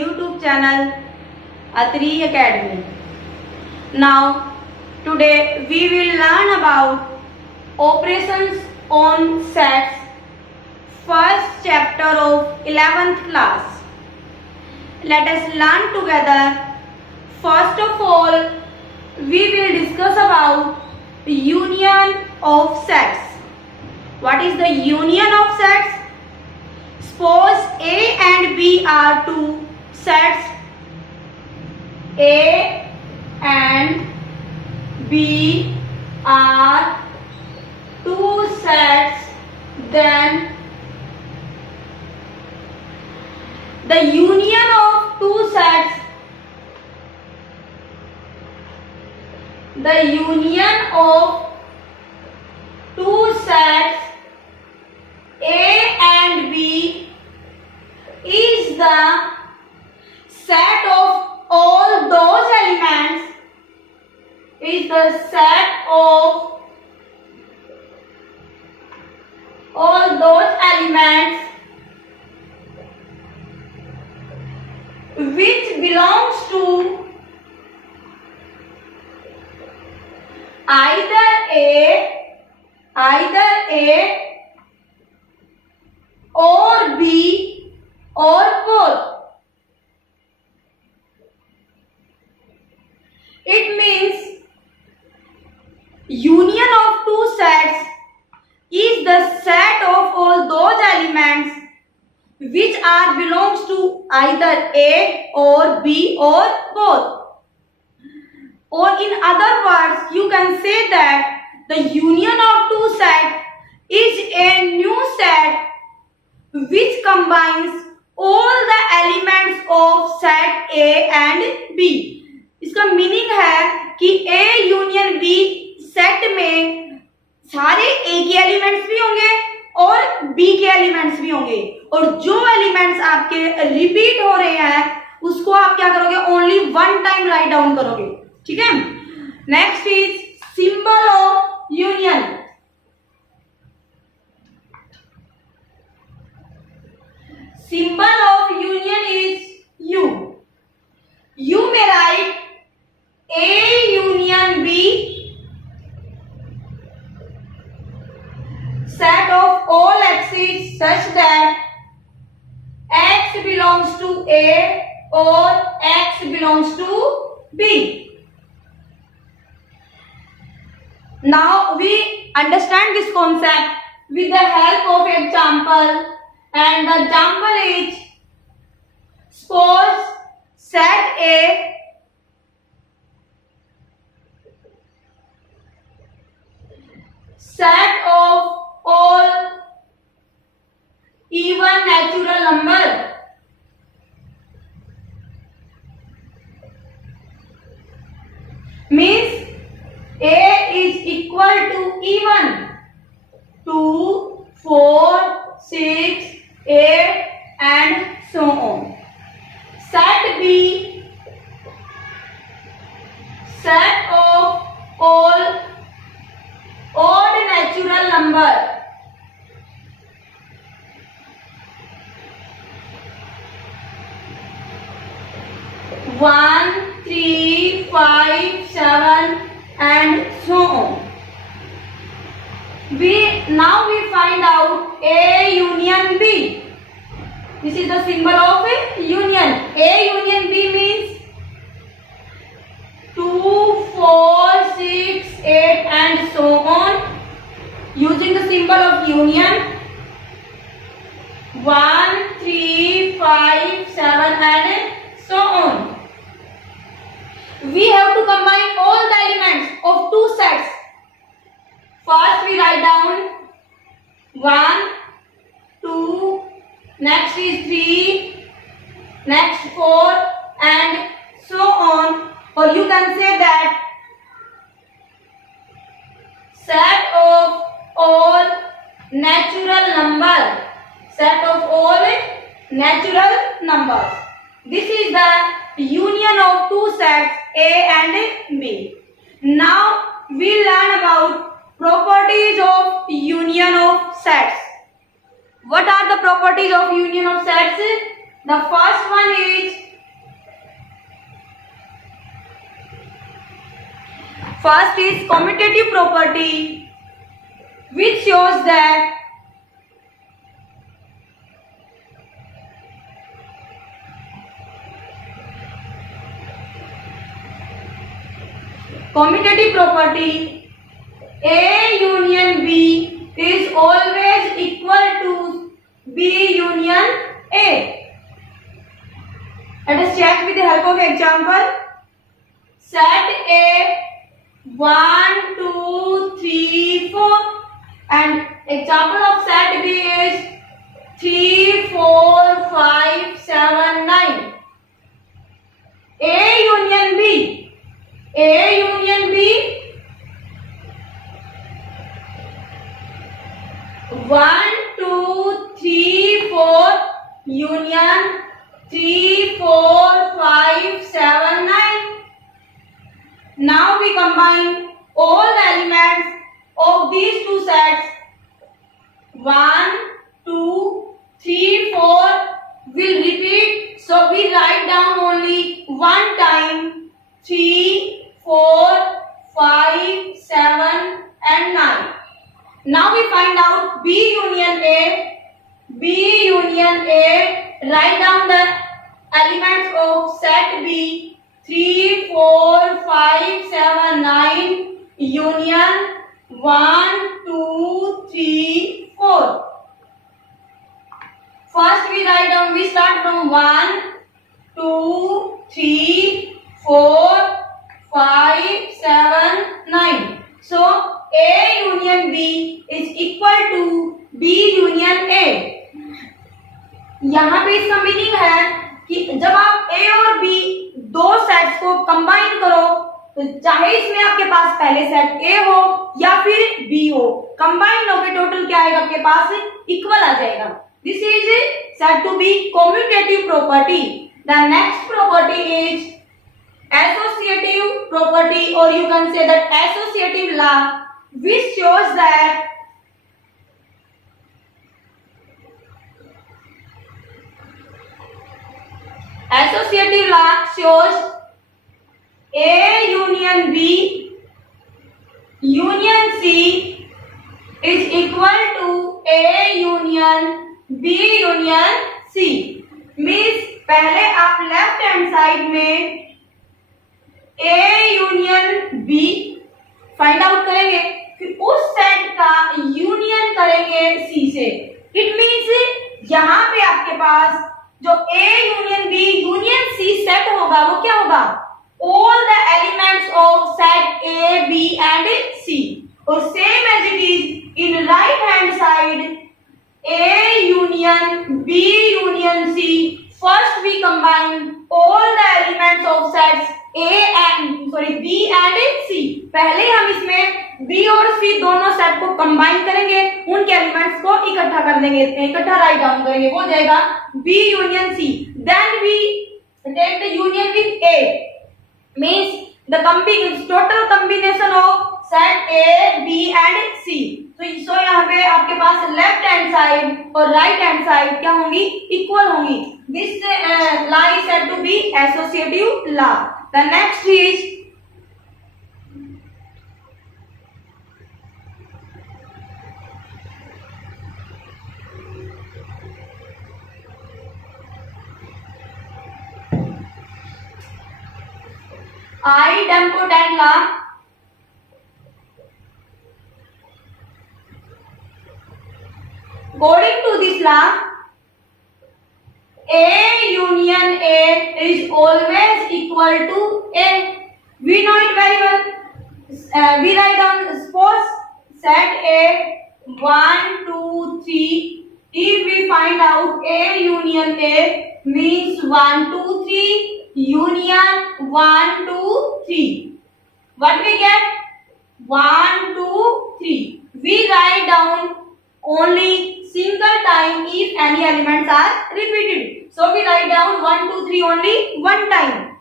YouTube channel Atri Academy. Now, today we will learn about operations on sets, first chapter of 11th class. Let us learn together. First of all, we will discuss about union of sets. What is the union of sets? Suppose A and B are two sets. A and B are two sets. Then the union of two sets, the union of two sets A and B is the set of all those elements, is the set of all those elements which belongs to either A or B or both. It means union of two sets is the set of all those elements which are belongs to either A or B or both. Or in other words, you can say that the union of two sets is a new set which combines all the elements of set A and B. इसका meaning है कि A union B set में सारे A के elements भी होंगे और B के एलिमेंट्स भी होंगे, और जो एलिमेंट्स आपके रिपीट हो रहे हैं उसको आप क्या करोगे, only one time write down करोगे. ठीक है. Next is symbol of union. Symbol of union is U. You may write A union B, set of all x's such that x belongs to A or x belongs to B. Now we understand this concept with the help of example. And the example is, suppose set A set of all even natural number means A is equal to even 2, 4, 6, 8 and so on. Set B set of all odd natural number one, 3, 5, 7 and so on. Now we find out A union B. This is the symbol of a union. A union B means 2, 4, 6, 8 and so on. Using the symbol of union 1, 3, 5, 7 and so on. We have to combine all the elements of two sets. First we write down 1, 2, next is 3, next 4 and so on. Or you can say that set of all natural number, set of all natural numbers. This is the union of two sets A and B. Now we learn about properties of union of sets. What are the properties of union of sets? The first one is First is commutative property, which shows that commutative property A union B is always equal to B union A. Let us check with the help of example. Set A 1, 2, 3, 4 and example of set B is 3, 4, 5, 7, 9. A union B. A union B 1, 2, 3, 4 union 3, 4, 5, 7, 9. Now we combine all the elements of these two sets. 1, 2, 3, 4 will repeat. So we write down only one time 3, 4, 5, 7 and 9. Now we find out B union A. B union A. Write down the elements of set B. 3, 4, 5, 7, 9 union 1, 2, 3, 4. First we write down, we start from 1, 2, 3, 4, 5, 7, 9. So A union B is equal to B union A. यहाँ पे इसका meaning है कि जब आप A और B दो sets को कंबाइन करो तो चाहे इसमें आपके पास पहले सेट A हो या फिर B हो, कंबाइन होकर टोटल क्या आएगा आपके पास इक्वल आ जाएगा. This is said to be commutative property. The next property is associative property, or you can say that associative law, which shows that associative law shows A union B union C is equal to A union B union C. Means पहले आप left hand side में A union B find out करेंगे, फिर उस set का union करेंगे C से. It means यहाँ पे आपके पास जो A union B union C set होगा वो क्या होगा, all the elements of set A, B and C. और same as it is in right hand side A union B union C. First we combine all the elements of sets B and C. पहले हम इसमें B और C दोनों set को combine करेंगे, उनके elements को इकट्ठा कर देंगे, इकट्ठा राइट डाउन करेंगे, वो जाएगा B union C. Then we take the union with A. Means the total combination of set A, B and C. So यहाँ पे आपके पास लेफ्ट हैंड साइड और राइट हैंड साइड क्या होंगी, इक्वल होंगी. This law is said to be associative law. The next is idempotent law. According to this law, A union A is always equal to A. We know it very well. We write down suppose set A 1, 2, 3. If we find out A union A means 1, 2, 3 union 1, 2, 3. What we get? 1, 2, 3. We write down only single time if any elements are repeated. So we write down 1, 2, 3 only one time,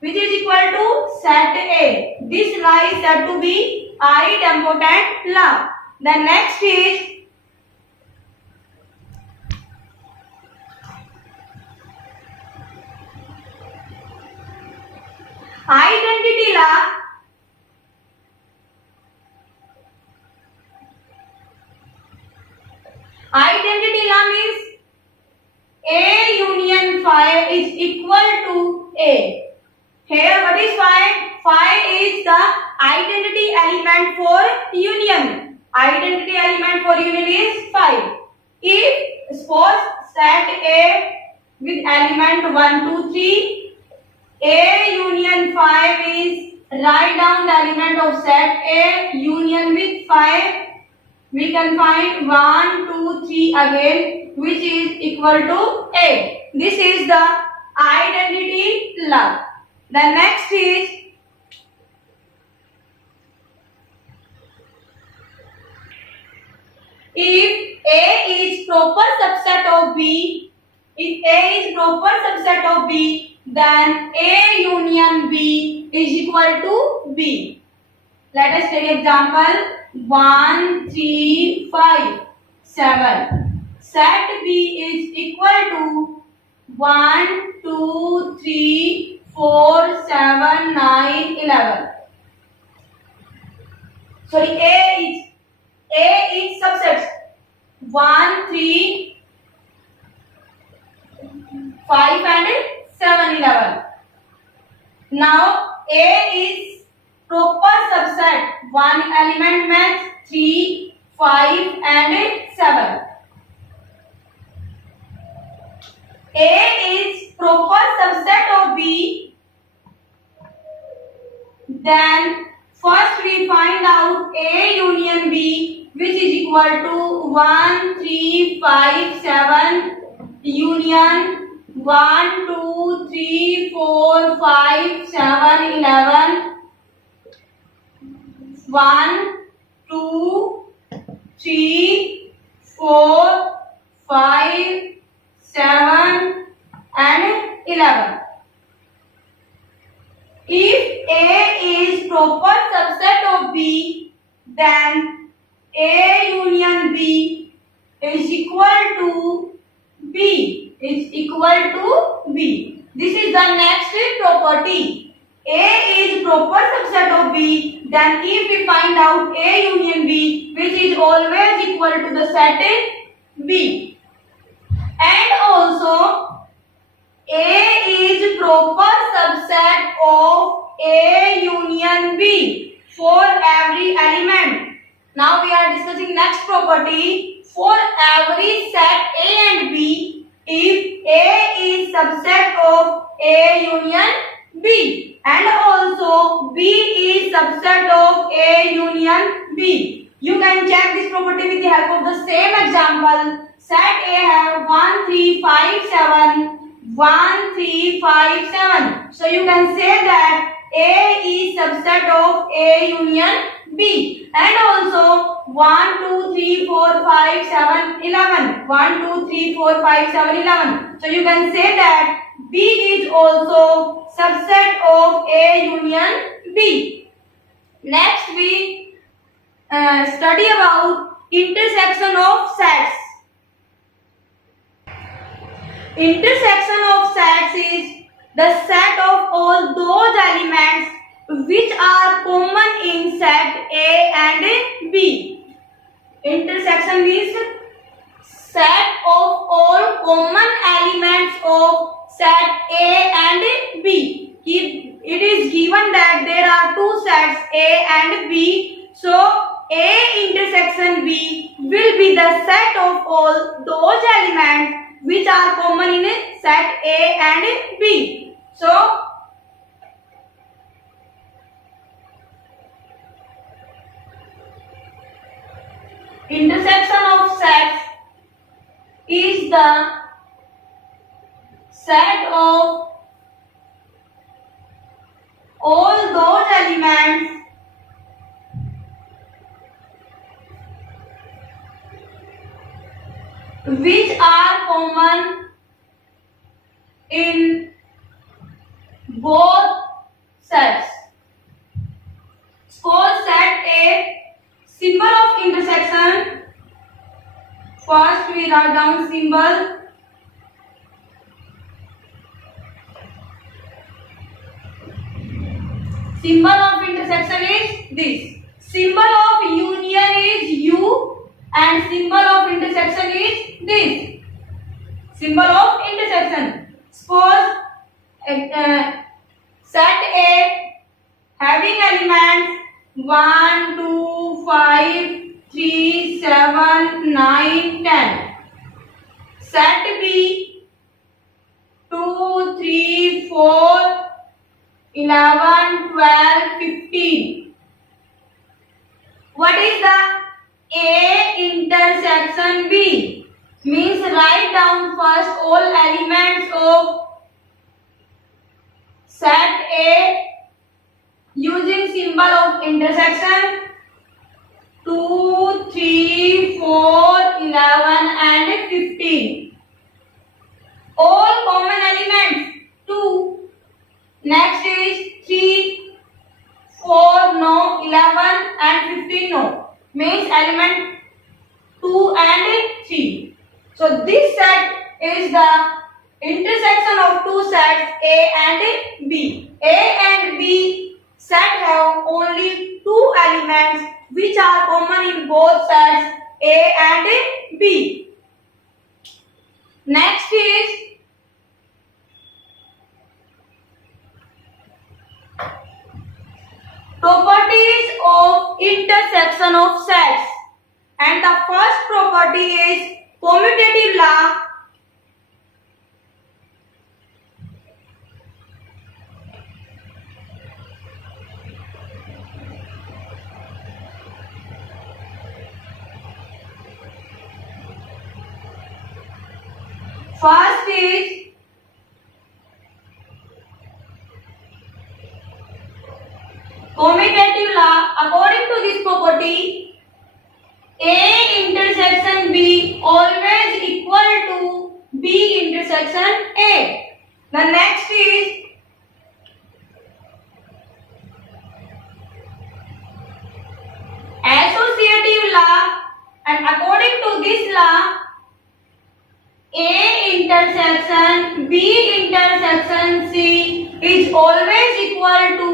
which is equal to set A. This law is said to be idempotent law. The next is identity law. A. Here what is phi? Phi is the identity element for union. Identity element for union is phi. If suppose set A with element 1, 2, 3, A union 5 is, write down the element of set A union with 5. We can find 1, 2, 3 again, which is equal to 8. This is the identity log. The next is if A is proper subset of B, if A is proper subset of B, then A union B is equal to B. Let us take example 1, 3, 5, 7. Set B is equal to 1, 2, 3, 4, 7, 9, 11. Sorry, A is subsets 1, 3, 5 and 7, 11. Now A is proper subset, one element means 3, 5 and 7. A is proper subset of B. Then first we find out A union B, which is equal to 1, 3, 5, 7 union 1, 2, 3, 4, 5, 7, 11. 1, 2, 3, 4, 5, 7 and 11. If A is proper subset of B, then A union B is equal to B. This is the next property. A is proper subset of B, then if we find out A union B, which is always equal to the set B. And also A is proper subset of A union B for every element. Now we are discussing next property. For every set A and B, if A is subset of A union B and also B is subset of A union B. You can check this property with the help of the same example. Set A have 1, 3, 5, 7. 1, 3, 5, 7. So you can say that A is subset of A union B. And also 1, 2, 3, 4, 5, 7, 11. 1, 2, 3, 4, 5, 7, 11. So you can say that B is also subset of A union B. Next we study about intersection of sets. Intersection of sets is the set of all those elements which are common in set A and B. Intersection means set of all common elements of set A and B. If it is given that there are two sets A and B, so A intersection B will be the set of all those elements which are common in set A and B. So intersection of sets is the set of all those elements which are common in both sets. For set A, symbol of intersection, first we write down symbol. Symbol of intersection is this. Symbol of union is U and symbol of intersection is this. Symbol of intersection. Suppose Set A having elements 1, 2, 5, 3, 7, 9, 10. Set B 2, 3, 4, 11, 12, 15. What is the A intersection B? Means write down first all elements of set A using symbol of intersection 2, 3, 4, 11 and 15. All common elements 2. Next is 3, 4 no, 11 and 15 no. Means element 2 and 3. So this set is the intersection of two sets A and B. A and B set have only two elements which are common in both sets A and B. Next is properties of intersection of sets. And the first property is commutative law. First is commutative law. According to this property, A intersection B always equal to B intersection A. The next is associative law, and according to this law, A intersection B intersection C is always equal to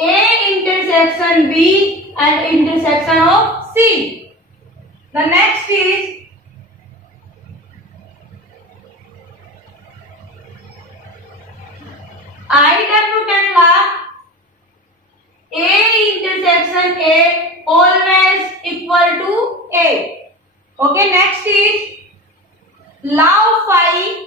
A intersection B and intersection of C. The next is Ide-Bruton law. A intersection A always equal to A. Okay, next is law of phi.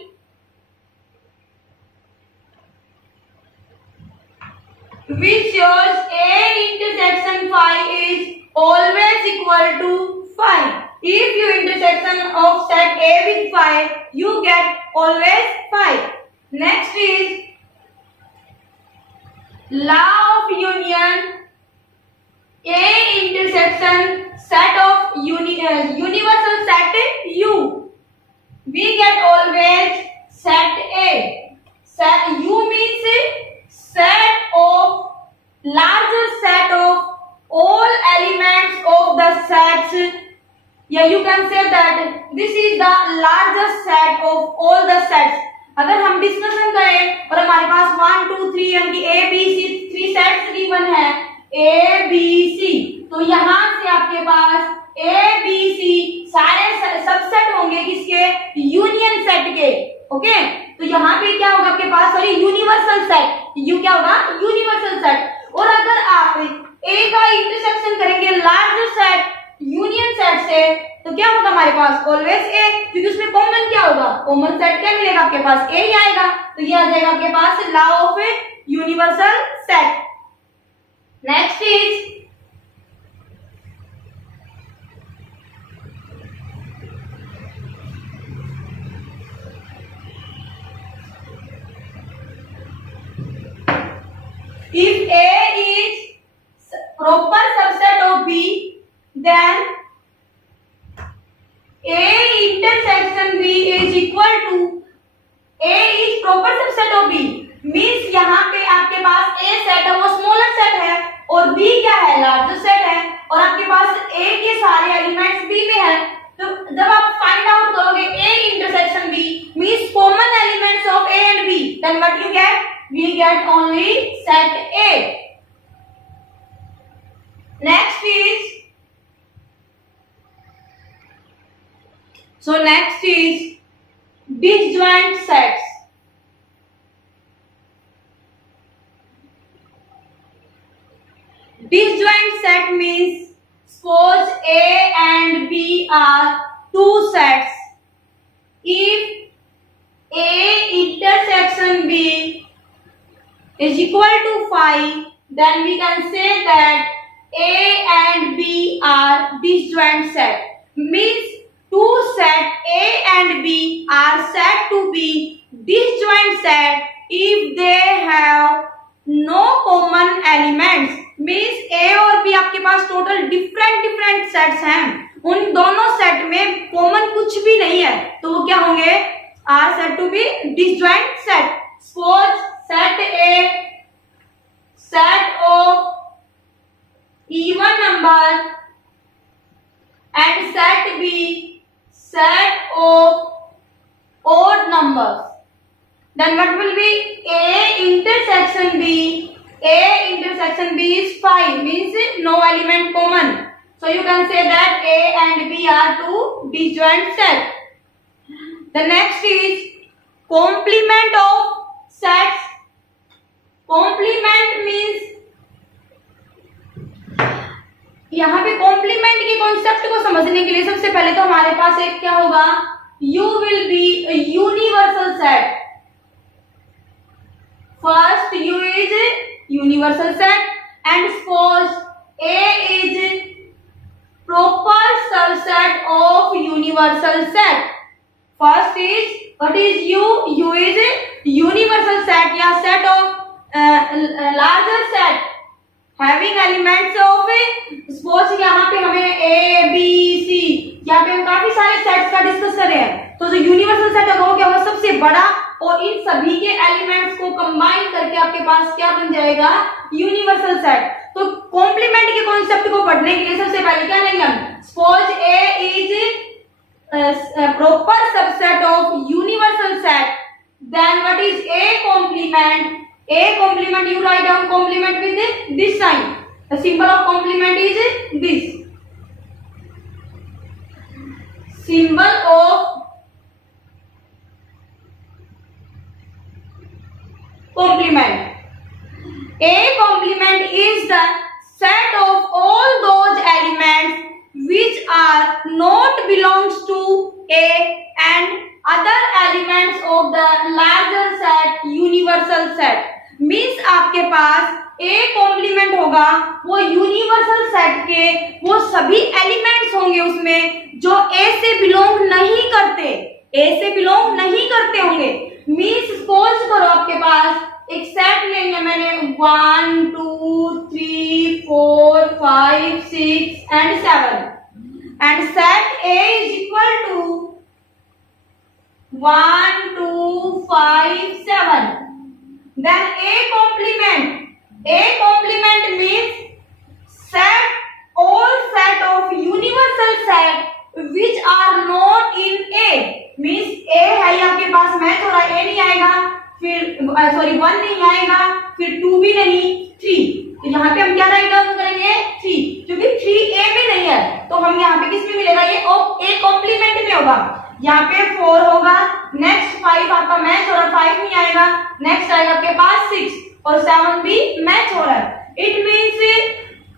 Which shows A intersection phi is always equal to phi. If you intersection of set A with phi, you get always phi. Next is law of union. A intersection set of universal set U. We get always set A. Set U means set of larger set of all elements of the sets. Yeah, you can say that this is the largest set of all the sets. अगर हम discussion करें और हमारे पास 1, 2, 3 यानी कि A, B, C 3 sets given है A, B, C, तो यहाँ से आपके पास A, B, C सारे सबसेट होंगे किसके? यूनियन सेट के. ओके, तो यहाँ पे क्या होगा आपके पास? Sorry, universal set. यू क्या होगा? Universal set. और अगर आप A का इंटरसेक्शन करेंगे लार्ज सेट यूनियन सेट से, तो क्या होगा हमारे पास? ऑलवेज ए, क्योंकि उसमें कॉमन क्या होगा? कॉमन सेट क्या मिलेगा आपके पास? ए ही आएगा. तो ये आ जाएगा आपके पास law of universal set. Next is if A is proper subset of B, then A intersection B is equal to A is proper subset of B. Means यहाँ पे आपके पास A सेट है वो स्मॉलर सेट है और B क्या है? Larger set है. और आपके पास A के सारे एलिमेंट्स B में है. तो जब आप फाइंड आउट करोगे A intersection B means common elements of A and B, then what you get? We get only set A. Next is disjoint sets. Disjoint set means suppose A and B are two sets. If A intersection B is equal to 5, then we can say that A and B are disjoint set. Means two set A and B are said to be disjoint set if they have no common elements. Means A और B आपके पास total different sets हैं, उन दोनों set में common कुछ भी नहीं है, तो वो क्या होंगे, are set to be disjoint set. Suppose set A set of even number and set B set of odd numbers. Then what will be A intersection B? A intersection B is 5, means no element common. So you can say that A and B are two disjoint sets. The next is complement of sets. Complement means यहाँ पे complement के concept को समझने के लिए सबसे पहले तो हमारे पास एक क्या होगा, U will be a universal set. First U is universal set and suppose A is proper subset of universal set. First is what is U? U is universal set या set of larger set having elements of suppose यहाँ पे हमें A B C, यहाँ पे हम काफी सारे sets का डिस्कस कर रहे हैं, तो जो यूनिवर्सल सेट होगा वो क्या होगा, सबसे बड़ा, और इन सभी के एलिमेंट्स को कंबाइन करके आपके पास क्या बन जाएगा, यूनिवर्सल सेट. तो कॉम्प्लीमेंट के कॉन्सेप्ट को पढ़ने के लिए सबसे पहले क्या लेंगे हम, suppose A is proper subset of universal set, then what is A complement. A complement, you write down complement with this sign. The symbol of complement is this. Symbol of complement. A complement is the set of all those elements which are not belongs to A and other elements of the larger set universal set. Means आपके पास A complement होगा, वो universal set के वो सभी elements होंगे उसमें जो ए से बिलोंग नहीं करते, ए से बिलोंग नहीं करते होंगे. मीन्स सपोज करो आपके पास एक सेट लेंगे मैंने 1 2 3 4 5 6 and 7 and set A is equal to 1 2 5 7. Then A complement means set all set of universal set which are not in A. means A है आपके पास मैच हो रहा है, A नहीं आएगा, फिर 1 नहीं आएगा, फिर 2 भी नहीं, 3. तो यहाँ पे हम क्या राइट डाउन करेंगे, 3, क्योंकि 3 A में नहीं है, तो हम यहाँ पे किस में मिलेगा, ये A कॉम्प्लीमेंट में होगा. यहाँ पे 4 होगा, नेक्स्ट 5 आपका मैच हो रहा है, 5 नहीं आएगा, नेक्स्ट आएगा आपके पास 6 और 7 भी मैच हो रहा है. It means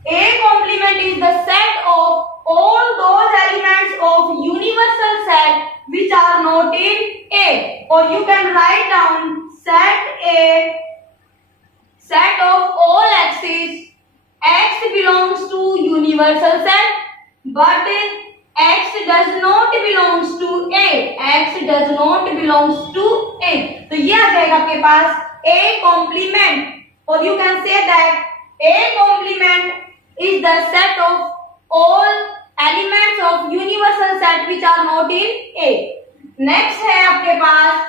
A complement is the set of all those elements of universal set which are not in A, or you can write down set A, set of all x's, x belongs to universal set but x does not belongs to A, x does not belongs to A. तो ये आ जाएगा आपके पास A complement, or you can say that A complement is the set of all elements of universal set which are not in A. Next है आपके पास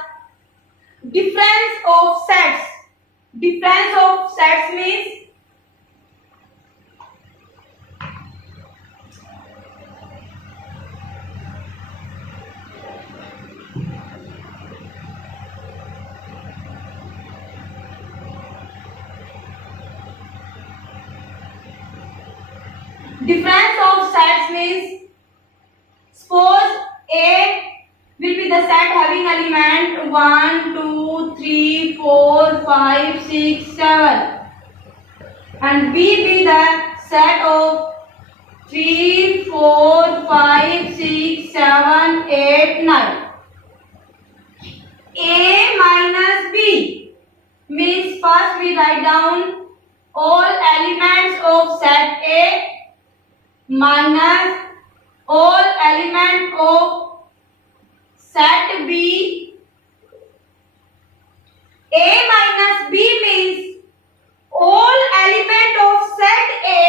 difference of sets. Difference of sets means suppose A will be the set having element 1 2 3 4 5 6 7. and B be the set of 3, 4, 5, 6, 7, 8, 9. A minus B means first we write down all elements of set A minus all elements of set B. A minus B means all elements of set A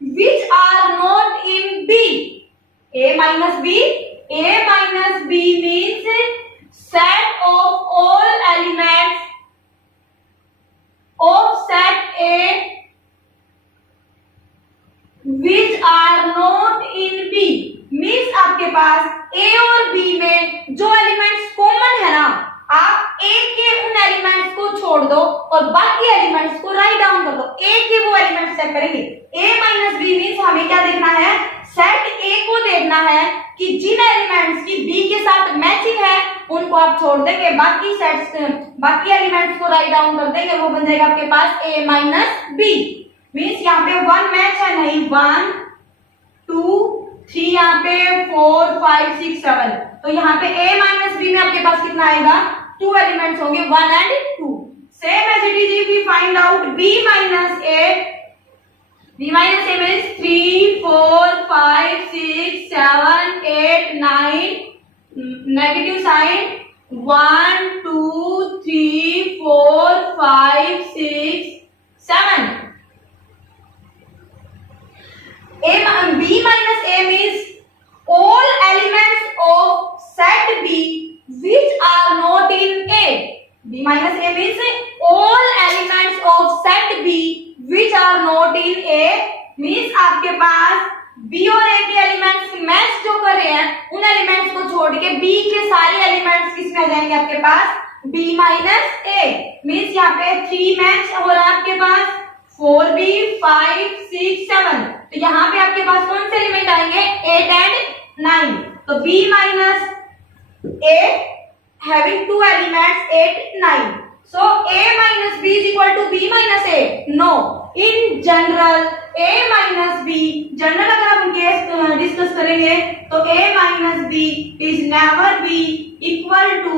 which are not in B. A minus B. A minus B means set of all elements of set A which are not in B. Means आपके पास A और B में जो elements common है ना, आप A के उन elements को छोड़ दो और बाकी एलिमेंट्स को राइट डाउन कर दो। A के वो एलिमेंट्स चेक करेंगे। A माइनस बी मीन्स हमें क्या देखना है, सेट A को देखना है कि जिन एलिमेंट्स की B के साथ मैचिंग है उनको आप छोड़ देंगे, बाकी सेट्स बाकी एलिमेंट्स को राइट डाउन कर देंगे, वो बन जाएगा आपके पास A माइनस बी। मीन्स यहाँ पे 1 मैच है नहीं, 1 2 3 यहाँ पे 4 5 6 7, तो यहाँ पे A माइनस बी में आपके पास कितना आएगा, 2 एलिमेंट्स होंगे 1 and 2। Same as it is if we find out B माइनस A, B minus A means 3 4 5 6 7 8 9, negative sign 1 2 3 4 5 6 7. B minus A means all elements of set B which are not in A. B minus A means all elements of set B which are not in A. means आपके पास B और A के elements match जो कर रहे हैं उन elements को छोड़ के B के सारे एलिमेंट्स किसमें आ जाएंगे आपके पास, B माइनस A। मीन्स यहाँ पे 3 मैच हो रहा है आपके पास, 4B 5 6 7, तो यहाँ पे आपके पास कौन से एलिमेंट आएंगे, 8 एंड 9। तो B माइनस A having 2 elements 8 9, so A minus B is equal to B minus A? No, in general A minus B, general अगर हम केस डिस्कस करेंगे तो A minus B is never be equal to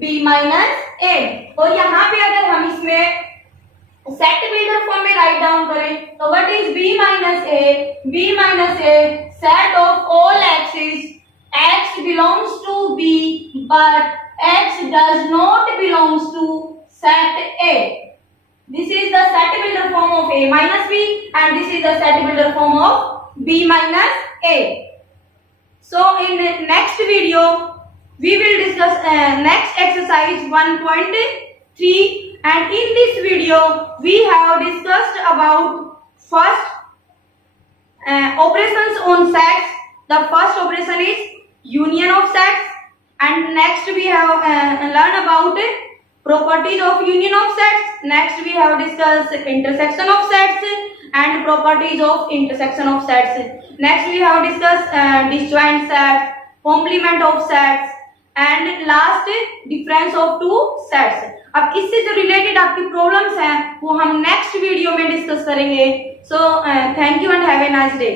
B minus A। और यहाँ पे अगर हम इसमें सेट बिल्डर फॉर्म में राइट डाउन करें तो what is B minus A? B minus A set of all x's, x belongs to B but x does not belongs to set A. This is the set builder form of A minus B and this is the set builder form of B minus A. So in the next video we will discuss next exercise 1.3, and in this video we have discussed about first operations on sets. The first operation is union of sets, and next we have learned about properties of union of sets. Next we have discussed intersection of sets and properties of intersection of sets. Next we have discussed disjoint sets, complement of sets and last difference of two sets. अब इससे जो related आपकी problems हैं वो हम next video में discuss करेंगे. So thank you and have a nice day.